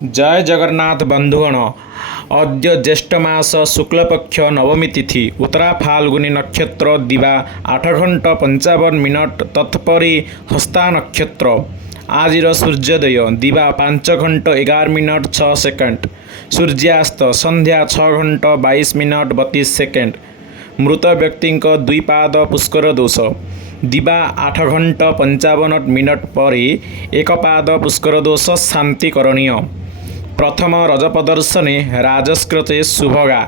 जय जगन्नाथ बंधुगण। अद्य ज्येष्ठमास शुक्लपक्ष नवमी तिथि उत्तरा फाल्गुनी नक्षत्र दिवा 8 घंटा 55 मिनट तत्परी हस्ता नक्षत्र। आजिर सूर्योदय दिवा 5 घंटा 11 मिनट 6 सेकेंड। सूर्यास्त संध्या 6 घंटा 22 मिनट 32 सेकेंड। मृत व्यक्ति द्विपाद पुष्कर दोष दिवा 8 घंटा 55 मिनट पर एक पाद पुष्कर दोष शांति करणीय। प्रथम रजप्रदर्शने राजस्कृते शुभगा।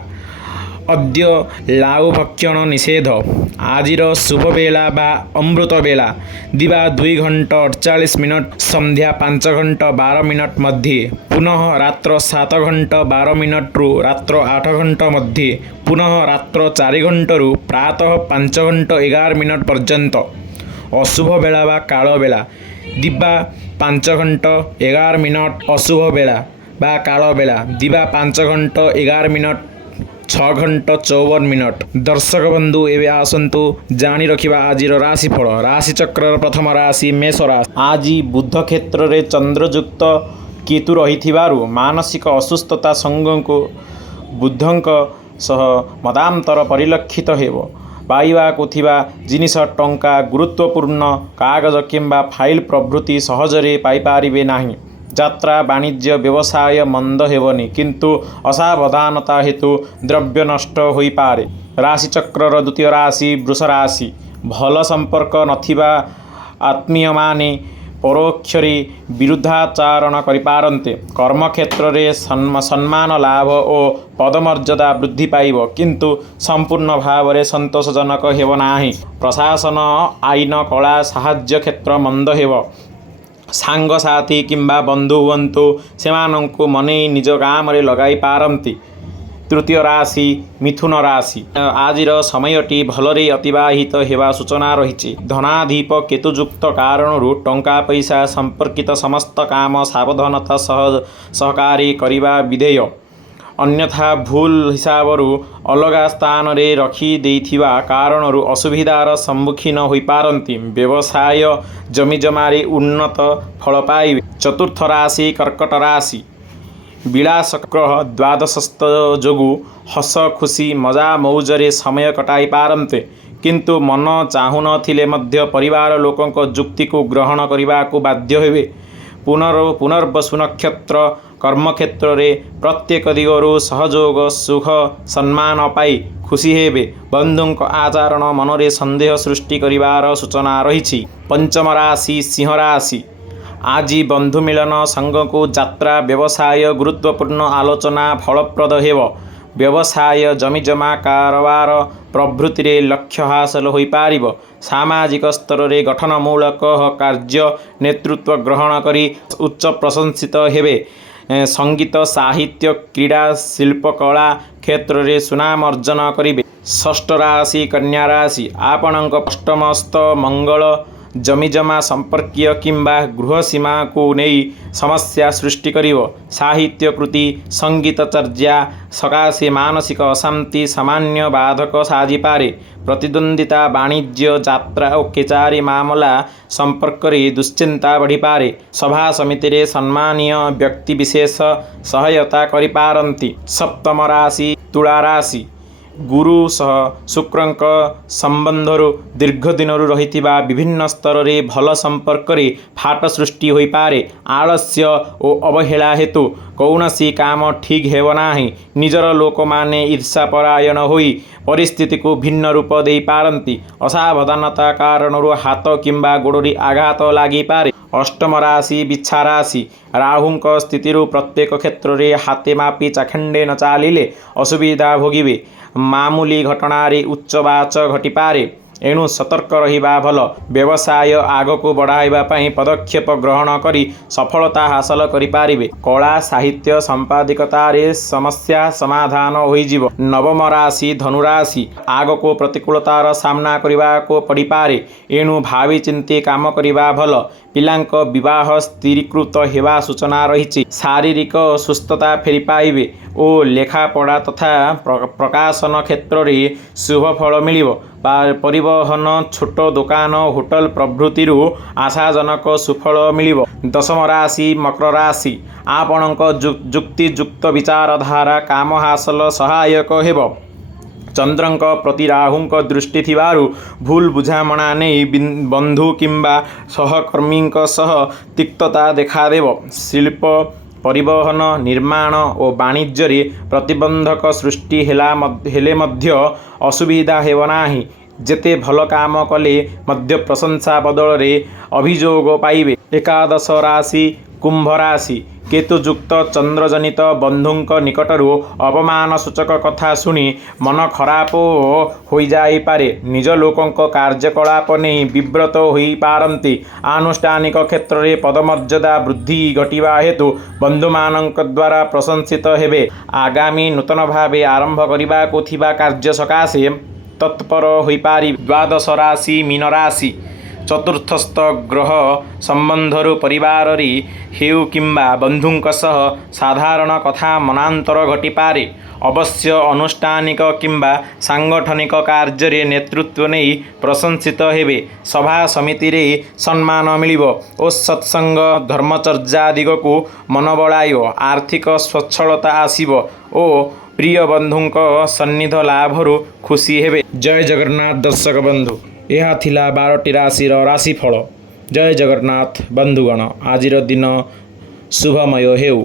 अद्य लाउ भक्षण निषेध। आजिर शुभ बेला बा अमृत बेला दिवा 2 घंटा 48 मिनट संध्या 5 घंटा 12 मिनट मध्ये पुनः रात्र 7 घंटा 12 मिनट रु रात्र 8 घंटा मध्ये पुनः रात्र 4 घंटा रु प्रातः 5 घंटा 11 मिनट पर्यंत। अशुभ बेला बा काल बेला दिवा 5 घंटा 11 मिनट अशुभ बेला बा काल बेला दिवा 5 घंटा 11 मिनट 6 घंटा 54 मिनट। दर्शक बंधु एवं आसतु जानी रखिबा आजिर राशिफल। राशिचक्र प्रथम राशि मेष राशि। आज बुध क्षेत्र में चंद्रयुक्त केतु रही मानसिक असुस्थता संगको बुधक सह मतांतर परिलक्षित हेबो। पाइबाकु थिबा जिनिस टंका गुरुत्वपूर्ण कागज किंबा फाइल प्रभृति सहजरे पाइपारिबे नाही। यात्रा वाणिज्य व्यवसाय मंद हेबनी किंतु असावधानता हेतु द्रव्य नष्ट होई पारे। राशिचक्र द्वितीय राशि वृष राशि। भल संपर्क नथिबा आत्मीय माने परोक्षरे विरुद्धाचारण करिपारन्ते। कर्मक्षेत्र में सम्मान लाभ और पदमर्यादा वृद्धि पाइब किंतु संपूर्ण भाव में संतोषजनक हेब नाही। प्रशासन आईन कला साहाय्य क्षेत्र मंद हेब। सांगसाथी किंबा बंधु हुंतु सेमानंकु मने निज गाम रे लगाई पारंती। तृतीय राशि मिथुन राशि। आजिर समयटी भलरे अतिबाहित हेबा सूचना रही। धनाधिप केतुयुक्त कारणरू टंका पैसा संपर्कित समस्त काम सावधानता सहकारी करिबा विधेय। अन्यथा भूल हिसाबरू अलगा स्थान रे रखी देथिबा कारणरू असुविधार सम्मुखीन होई पारंती। व्यवसाय जमीजमारी उन्नत फल पाइबे। चतुर्थ राशि कर्कट राशि। विलासग्रह द्वादशस्थ जोगु हस खुशी मजा मौजरे समय कटाई पारंते किंतु मन चाहूनथिले मध्य परिवार लोकंक जुक्ति को ग्रहण करने को बाध्य हेबे। पुनर्वसु नक्षत्र कर्मक्षेत्र रे प्रत्येक दिगरु सहयोग सुख सम्मान पाई खुशी हेबे। बंधुक आचरण मनरे संदेह सृष्टि करिवार सूचना रही। पंचम राशि सिंह राशि। आज बंधु मिलन संघको यात्रा व्यवसाय गुरुत्वपूर्ण आलोचना फलप्रद हेब। व्यवसाय जमीजमा कारोबार प्रभृति रे लक्ष्य हासिल होई पारिब। सामाजिक स्तर रे गठनमूलक कार्य नेतृत्व ग्रहण करी उच्च प्रशंसित हेबे। संगीत साहित्य क्रीड़ा शिल्पकला क्षेत्र रे सुनाम अर्जन करिबे। षष्ठ राशि कन्या राशि। आपणक अष्टमस्त मंगल जमीजमा संपर्कीय किंबा गृह सीमा को नहीं समस्या सृष्टि करिवो। साहित्य कृति संगीत चर्या सकाशे मानसिक अशांति सामान्य बाधक साजिपारे। प्रतिद्वंदिता वाणिज्य यात्रा और केचारी मामला संपर्क रे दुश्चिंता बढ़ी पारे। सभा समिति रे सम्मानीय व्यक्ति विशेष सहायता करिपारंती। सप्तम राशि तुला राशि। गुरु सह शुक्रंक संबंधरु दीर्घ दिनरु रहिथिबा विभिन्न स्तर रे भल संपर्क रे फाट सृष्टि होई पारे। आलस्य और अवहेला हेतु कौनसी काम ठीक हेब नाही। निजर लोक माने ईर्षापरायण होई परिस्थिति को भिन्न रूप दे पारंती। असावधानता कारणरु हाथ किंबा गोड़री आघात लागी पारे। अष्टम राशि बिच्छा राशि। राहुंक स्थितिरु प्रत्येक क्षेत्र रे हाथे मापी चाखंडे न चालिले असुविधा भोगिबे। मामूली घटनारे उच्चवाच घटिपारे एणु सतर्क रहिबा भल। व्यवसाय आगको बढ़ाइबा पई पदक्षेप ग्रहण करी सफलता हासिल करिपारिबे। कला साहित्य संपादिकतारे समस्या समाधान होइजिवो। नवम राशि धनुराशि। आगको प्रतिकूलतार सामना करिबा को पड़िपारे एणु भावी चिंती काम करिबा भल। ପିଲାଙ୍କ ବିବାହ ସ୍ଥିରୀକୃତ ହେବା ସୂଚନା ରହିଛି। ଶାରୀରିକ ସୁସ୍ଥତା ଫେରି ପାଇବେ ଓ ଲେଖାପଢ଼ା ତଥା ପ୍ରକାଶନ କ୍ଷେତ୍ରରେ ଶୁଭ ଫଳ ମିଳିବ। ପରିବହନ, ଛୋଟ ଦୋକାନ, ହୋଟେଲ ପ୍ରଭୃତିରୁ ଆଶାଜନକ ସୁଫଳ ମିଳିବ। ଦଶମ ରାଶି ମକର ରାଶି। ଆପଣଙ୍କ ଯୁକ୍ତିଯୁକ୍ତ ବିଚାରଧାରା କାମ ହାସଲ ସହାୟକ ହେବ। ଚନ୍ଦ୍ରଙ୍କ ପ୍ରତି ରାହୁଙ୍କ ଦୃଷ୍ଟି ଥିବାରୁ ଭୁଲ ବୁଝାମଣା ନେଇ ବନ୍ଧୁ କିମ୍ବା ସହକର୍ମୀଙ୍କ ସହ ତିକ୍ତତା ଦେଖାଦେବ। ଶିଳ୍ପ, ପରିବହନ, ନିର୍ମାଣ ଓ ବାଣିଜ୍ୟରେ ପ୍ରତିବନ୍ଧକ ସୃଷ୍ଟି ହେଲେ ମଧ୍ୟ ଅସୁବିଧା ହେବ ନାହିଁ। ଯେତେ ଭଲ କାମ କଲେ ମଧ୍ୟ ପ୍ରଶଂସା ବଦଳରେ ଅଭିଯୋଗ ପାଇବେ। ଏକାଦଶ ରାଶି କୁମ୍ଭ ରାଶି। କେତୁଯୁକ୍ତ ଚନ୍ଦ୍ରଜନିତ ବନ୍ଧୁଙ୍କ ନିକଟରୁ ଅପମାନସୂଚକ କଥା ଶୁଣି ମନ ଖରାପ ହୋଇଯାଇପାରେ। ନିଜ ଲୋକଙ୍କ କାର୍ଯ୍ୟକଳାପ ନେଇ ବିବ୍ରତ ହୋଇପାରନ୍ତି। ଆନୁଷ୍ଠାନିକ କ୍ଷେତ୍ରରେ ପଦମର୍ଯ୍ୟାଦା ବୃଦ୍ଧି ଘଟିବା ହେତୁ ବନ୍ଧୁମାନଙ୍କ ଦ୍ୱାରା ପ୍ରଶଂସିତ ହେବେ। ଆଗାମୀ ନୂତନ ଭାବେ ଆରମ୍ଭ କରିବାକୁ ଥିବା କାର୍ଯ୍ୟ ସକାଶେ ତତ୍ପର ହୋଇପାରିବେ। ଦ୍ୱାଦଶ ରାଶି ମୀନ ରାଶି। ଚତୁର୍ଥସ୍ଥ ଗ୍ରହ ସମ୍ବନ୍ଧରୁ ପରିବାରରେ ହେଉ କିମ୍ବା ବନ୍ଧୁଙ୍କ ସହ ସାଧାରଣ କଥା ମନାନ୍ତର ଘଟିପାରେ। ଅବଶ୍ୟ ଅନୁଷ୍ଠାନିକ କିମ୍ବା ସାଂଗଠନିକ କାର୍ଯ୍ୟରେ ନେତୃତ୍ୱ ନେଇ ପ୍ରଶଂସିତ ହେବେ। ସଭା ସମିତିରେ ସମ୍ମାନ ମିଳିବ ଓ ସତ୍ସଙ୍ଗ ଧର୍ମଚର୍ଯ୍ୟା ଦିଗକୁ ମନ ବଳାଇବ। ଆର୍ଥିକ ସ୍ୱଚ୍ଛଳତା ଆସିବ ଓ ପ୍ରିୟ ବନ୍ଧୁଙ୍କ ସନ୍ନିଧ ଲାଭରୁ ଖୁସି ହେବେ। ଜୟ ଜଗନ୍ନାଥ ଦର୍ଶକ ବନ୍ଧୁ, ଏହା ଥିଲା 12ଟି ରାଶିର ରାଶିଫଳ। ଜୟ ଜଗନ୍ନାଥ ବନ୍ଧୁଗଣ, ଆଜିର ଦିନ ଶୁଭମୟ ହେଉ।